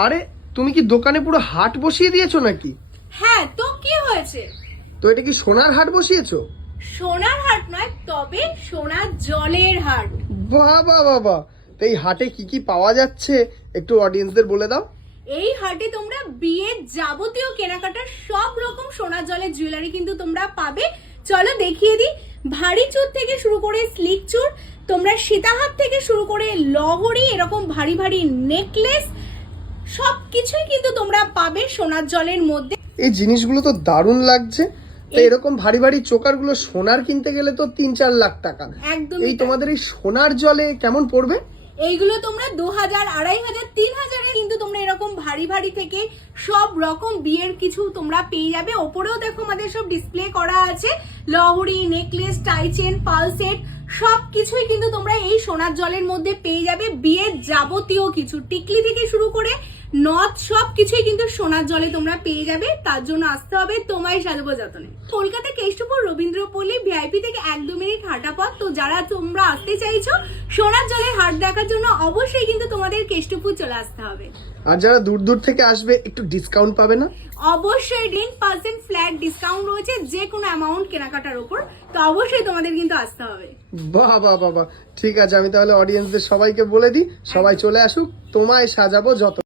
আরে তুমি কি দোকানে পুরো হাট বসিয়ে দিয়েছো নাকি? হ্যাঁ, তো কি হয়েছে? তো এটা কি সোনার হাট বসিয়েছো? সোনার হাট নয়, তবে সোনার জলের হাট। বাহ বাহ বাহ বাহ! তো এই হাটে কি কি পাওয়া যাচ্ছে একটু অডিয়েন্সদের বলে দাও। এই হাটে তোমরা বিয়ের যাবতীয় কেনাকাটার সব রকম সোনার জলের জুয়েলারি কিন্তু তোমরা পাবে। চলো দেখিয়ে দিই। ভারী চুর থেকে শুরু করে স্লিক চুর, তোমরা সীতাহার থেকে শুরু করে লহরি, এরকম ভারী ভারী নেকলেস, সবকিছুই কিন্তু তোমরা পাবে সোনার জলের মধ্যে। এই জিনিসগুলো তো দারুণ লাগছে। তো এরকম ভারী ভারী চোকার গুলো সোনার কিনতে গেলে তো 3-4 লাখ টাকা। একদমই এই তাই। তোমাদের এই সোনার জলে কেমন পড়বে? এইগুলো তোমরা 2000, 2500, 3000 এ কিন্তু তোমরা এরকম ভারী ভারী থেকে সব রকম বিয়ের কিছু তোমরা পেয়ে যাবে। ওপরেও দেখো আমাদের সব ডিসপ্লে করা আছে, লহরি, নেকলেস, টাইচেন, পাল সেট, সবকিছুই কিন্তু তোমরা এই সোনার জলের মধ্যে পেয়ে যাবে। বিয়ের যাবতীয় কিছু, টিকলি থেকে শুরু করে নথ, সবকিছুই কিন্তু সোনার জলে তোমরা পেয়ে যাবে। তার জন্য আসতে হবে তোমায় সাজাবো যতনে। কলকাতা কেষ্টপুর রবীন্দ্রপল্লী ভিআইপি থেকে 1-2 মিনিট হাঁটা পথ। তো যারা তোমরা আসতে চাইছো সোনার জলের হাট দেখার জন্য, অবশ্যই কিন্তু তোমাদের কেষ্টপুর চলে আসতে হবে। আর যারা দূর দূর থেকে আসবে একটু ডিসকাউন্ট পাবে না? অবশ্যই 10% ফ্ল্যাট ডিসকাউন্ট রয়েছে যে কোনো অ্যামাউন্ট কেনাকাটার উপর। তো অবশ্যই তোমাদের কিন্তু আসতে হবে। বাহ বাহ বাহ বাহ! ঠিক আছে, আমি তাহলে অডিয়েন্সদের সবাইকে বলে দিই, সবাই চলে আসুক, তোমায় সাজাবো যত।